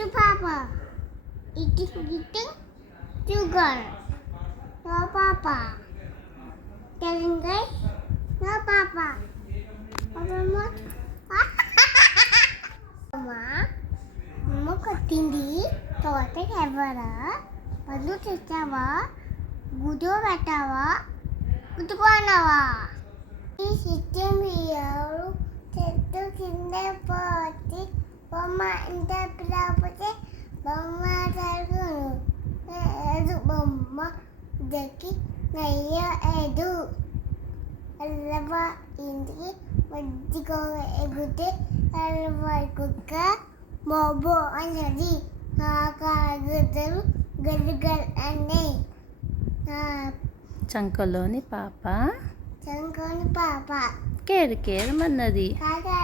to Papa. Eating sugar. No Papa. Telling guys, no Papa. Papa what? అమ్మ కొట్టింది తోటకి ఎవరా పళ్ళు తెచ్చావా గుడ్డు పెట్టావా గుద్దుకున్నావా ఈ సిస్టమ్ ఎవరు చెట్టు కింద పోతే బొమ్మ ఇంత పిల్లకపోతే బొమ్మ జరుగును బొమ్మ దక్కి నయ్యదు అల్లవ ఇంటికి మధ్యగా ఎగితే అల్లవ కుక్క మోబో అన్నది కాగదలు గల్గల్ అన్నీ చంకలోని పాప చంకొని పాప కేరు కేరమన్నది కాగా